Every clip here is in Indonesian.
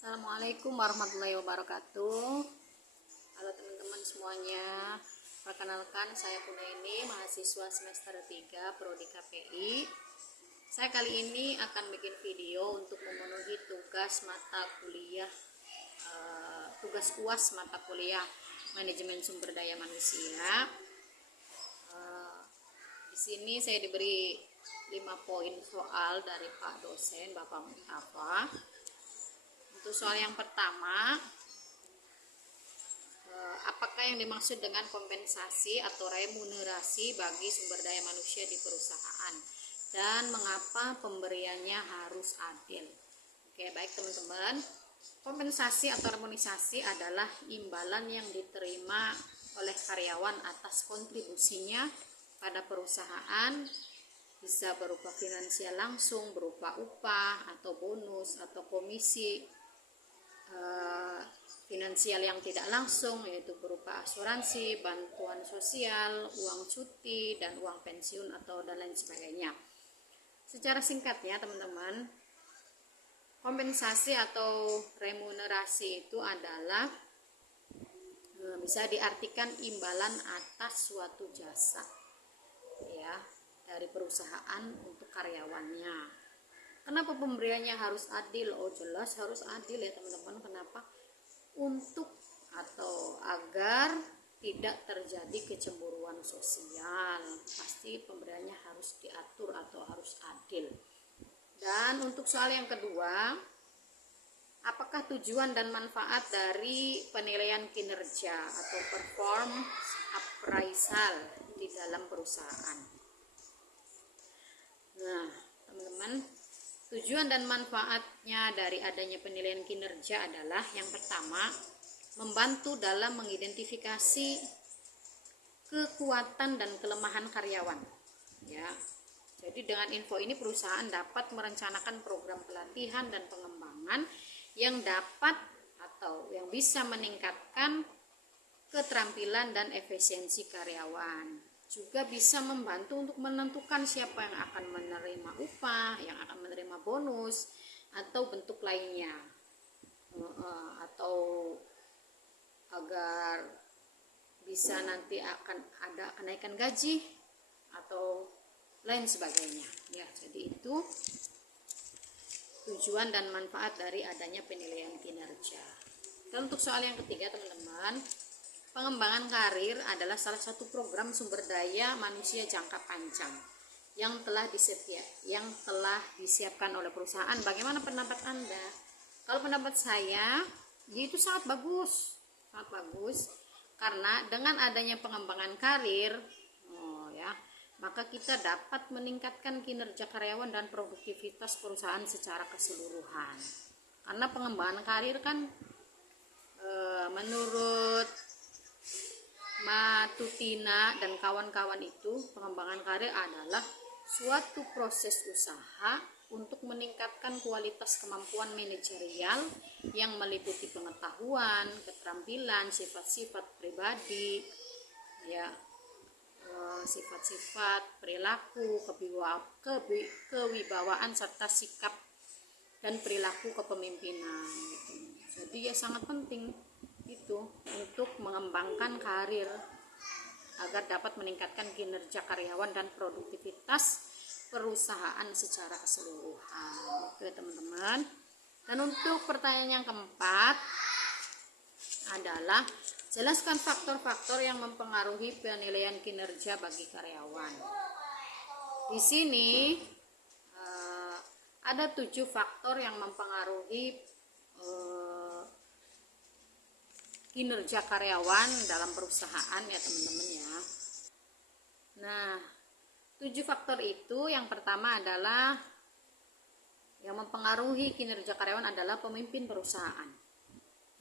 Assalamualaikum warahmatullahi wabarakatuh. Halo teman-teman semuanya. Perkenalkan, saya Puna ini mahasiswa semester 3 Prodi KPI. Saya kali ini akan bikin video untuk memenuhi tugas mata kuliah tugas UAS mata kuliah Manajemen Sumber Daya Manusia. Di sini saya diberi 5 poin soal dari Pak dosen Bapak Mustafa. Untuk soal yang pertama, apakah yang dimaksud dengan kompensasi atau remunerasi bagi sumber daya manusia di perusahaan dan mengapa pemberiannya harus adil? Oke, baik teman-teman. Kompensasi atau remunerasi adalah imbalan yang diterima oleh karyawan atas kontribusinya pada perusahaan, bisa berupa finansial langsung, berupa upah atau bonus atau komisi. Finansial yang tidak langsung yaitu berupa asuransi, bantuan sosial, uang cuti, dan uang pensiun atau dan lain sebagainya. Secara singkatnya teman-teman, kompensasi atau remunerasi itu adalah bisa diartikan imbalan atas suatu jasa ya dari perusahaan untuk karyawannya. Kenapa pemberiannya harus adil? Oh, jelas harus adil ya teman-teman. Kenapa? Untuk atau agar tidak terjadi kecemburuan sosial. Pasti pemberiannya harus diatur atau harus adil. Dan untuk soal yang kedua, apakah tujuan dan manfaat dari penilaian kinerja atau perform appraisal di dalam perusahaan? Nah, teman-teman, tujuan dan manfaatnya dari adanya penilaian kinerja adalah yang pertama, membantu dalam mengidentifikasi kekuatan dan kelemahan karyawan. Ya. Jadi dengan info ini perusahaan dapat merencanakan program pelatihan dan pengembangan yang dapat atau yang bisa meningkatkan keterampilan dan efisiensi karyawan. Juga bisa membantu untuk menentukan siapa yang akan menerima upah, yang akan menerima bonus atau bentuk lainnya, atau agar bisa nanti akan ada kenaikan gaji atau lain sebagainya ya. Jadi itu tujuan dan manfaat dari adanya penilaian kinerja. Dan untuk soal yang ketiga teman-teman, pengembangan karir adalah salah satu program sumber daya manusia jangka panjang yang telah disiapkan oleh perusahaan. Bagaimana pendapat Anda? Kalau pendapat saya, itu sangat bagus karena dengan adanya pengembangan karir, maka kita dapat meningkatkan kinerja karyawan dan produktivitas perusahaan secara keseluruhan. Karena pengembangan karir kan menurut Matutina dan kawan-kawan itu, pengembangan karir adalah suatu proses usaha untuk meningkatkan kualitas kemampuan manajerial yang meliputi pengetahuan, keterampilan, sifat-sifat pribadi, ya, sifat-sifat perilaku, kewibawaan serta sikap dan perilaku kepemimpinan. Jadi ya sangat penting itu untuk mengembangkan karir agar dapat meningkatkan kinerja karyawan dan produktivitas perusahaan secara keseluruhan. Oke teman-teman. Dan untuk pertanyaan yang keempat adalah jelaskan faktor-faktor yang mempengaruhi penilaian kinerja bagi karyawan. Di sini ada 7 faktor yang mempengaruhi kinerja karyawan dalam perusahaan ya teman-teman ya. Nah, 7 faktor itu yang pertama adalah yang mempengaruhi kinerja karyawan adalah pemimpin perusahaan.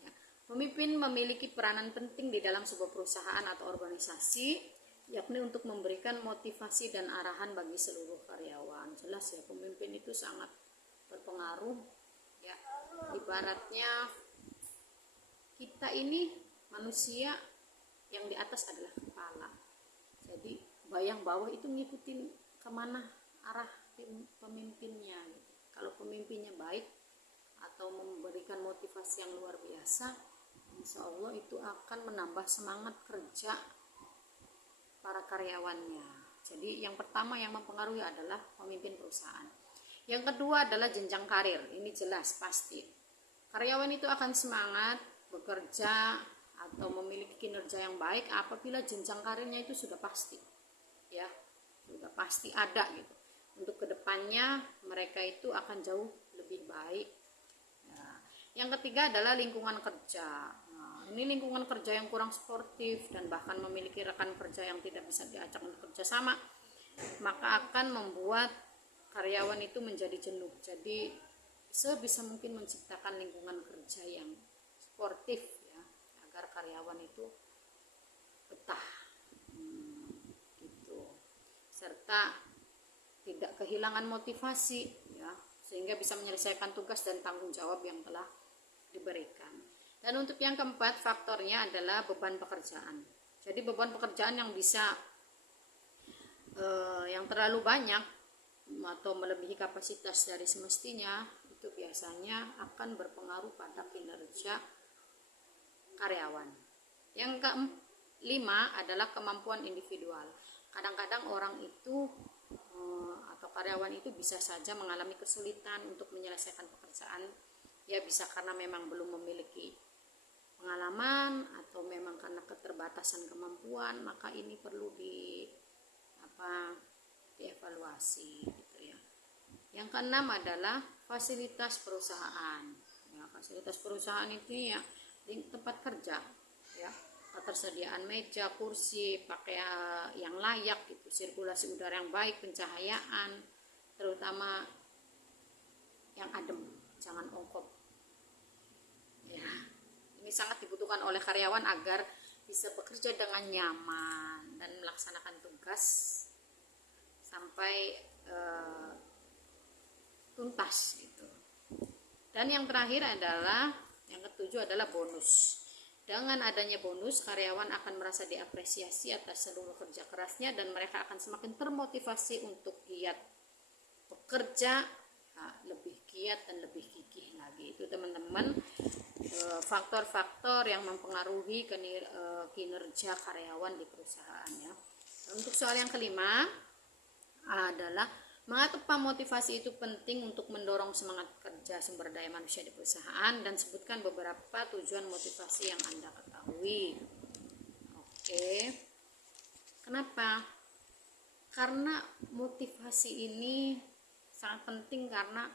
Ya, pemimpin memiliki peranan penting di dalam sebuah perusahaan atau organisasi, yakni untuk memberikan motivasi dan arahan bagi seluruh karyawan. Jelas ya, pemimpin itu sangat berpengaruh ya. Ibaratnya kita ini manusia, yang di atas adalah kepala. Jadi bayang bawah itu ngikutin kemana arah pemimpinnya gitu. Kalau pemimpinnya baik atau memberikan motivasi yang luar biasa, insya Allah itu akan menambah semangat kerja para karyawannya. Jadi yang pertama yang mempengaruhi adalah pemimpin perusahaan. Yang kedua adalah jenjang karir. Ini jelas pasti. Karyawan itu akan semangat bekerja atau memiliki kinerja yang baik apabila jenjang karirnya itu sudah pasti. Ya, sudah pasti ada gitu. Untuk kedepannya mereka itu akan jauh lebih baik. Ya. Yang ketiga adalah lingkungan kerja. Ini lingkungan kerja yang kurang sportif dan bahkan memiliki rekan kerja yang tidak bisa diajak untuk kerjasama, maka akan membuat karyawan itu menjadi jenuh. Jadi sebisa mungkin menciptakan lingkungan kerja yang sportif ya, agar karyawan itu betah, gitu. Serta tidak kehilangan motivasi ya, sehingga bisa menyelesaikan tugas dan tanggung jawab yang telah diberikan. Dan untuk yang keempat, faktornya adalah beban pekerjaan. Jadi beban pekerjaan yang bisa yang terlalu banyak atau melebihi kapasitas dari semestinya itu biasanya akan berpengaruh pada kinerja karyawan. Yang kelima adalah kemampuan individual. Kadang-kadang orang itu atau karyawan itu bisa saja mengalami kesulitan untuk menyelesaikan pekerjaan, ya bisa karena memang belum memiliki pengalaman atau memang karena keterbatasan kemampuan, maka ini perlu dievaluasi gitu ya. Yang keenam adalah fasilitas perusahaan. Ya, fasilitas perusahaan itu ya di tempat kerja ya, ketersediaan meja, kursi, pakaian yang layak gitu, sirkulasi udara yang baik, pencahayaan, terutama yang adem, jangan ongkop. Ya. Ini sangat dibutuhkan oleh karyawan agar bisa bekerja dengan nyaman dan melaksanakan tugas sampai tuntas gitu. Dan yang terakhir adalah yang ketujuh adalah bonus. Dengan adanya bonus, karyawan akan merasa diapresiasi atas seluruh kerja kerasnya dan mereka akan semakin termotivasi untuk giat bekerja, lebih giat dan lebih gigih lagi. Itu teman-teman faktor-faktor yang mempengaruhi kinerja karyawan di perusahaan ya. Untuk soal yang kelima adalah mengapa motivasi itu penting untuk mendorong semangat kerja sumber daya manusia di perusahaan, dan sebutkan beberapa tujuan motivasi yang Anda ketahui. Oke. Kenapa? Karena motivasi ini sangat penting karena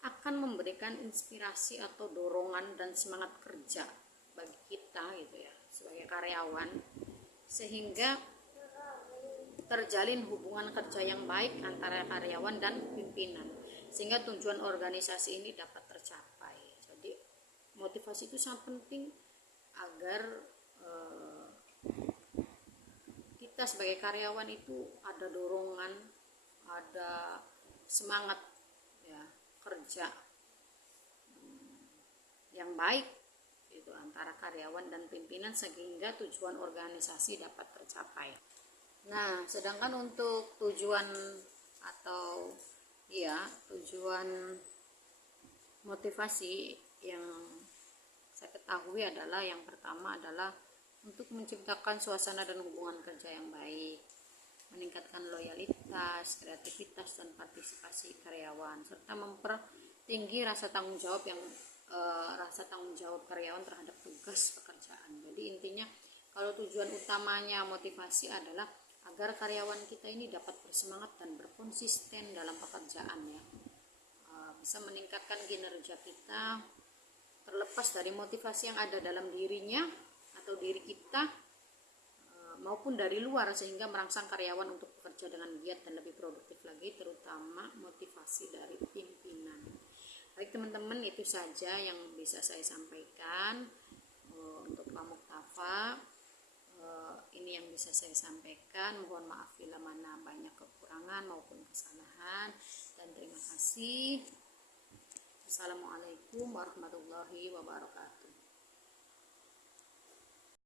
akan memberikan inspirasi atau dorongan dan semangat kerja bagi kita gitu ya sebagai karyawan, sehingga terjalin hubungan kerja yang baik antara karyawan dan pimpinan sehingga tujuan organisasi ini dapat tercapai. Jadi motivasi itu sangat penting agar kita sebagai karyawan itu ada dorongan, ada semangat ya kerja yang baik itu antara karyawan dan pimpinan sehingga tujuan organisasi dapat tercapai. Nah, sedangkan untuk tujuan atau tujuan motivasi yang saya ketahui adalah yang pertama adalah untuk menciptakan suasana dan hubungan kerja yang baik, meningkatkan loyalitas, kreativitas dan partisipasi karyawan, serta mempertinggi rasa tanggung jawab karyawan terhadap tugas pekerjaan. Jadi intinya kalau tujuan utamanya motivasi adalah agar karyawan kita ini dapat bersemangat dan berkonsisten dalam pekerjaan ya, bisa meningkatkan kinerja kita terlepas dari motivasi yang ada dalam dirinya atau diri kita maupun dari luar, sehingga merangsang karyawan untuk bekerja dengan giat dan lebih produktif lagi, terutama motivasi dari pimpinan. Baik teman-teman, itu saja yang bisa saya sampaikan untuk Pamuktafa. Ini yang bisa saya sampaikan. Mohon maaf bila mana banyak kekurangan maupun kesalahan, dan terima kasih. Assalamualaikum warahmatullahi wabarakatuh.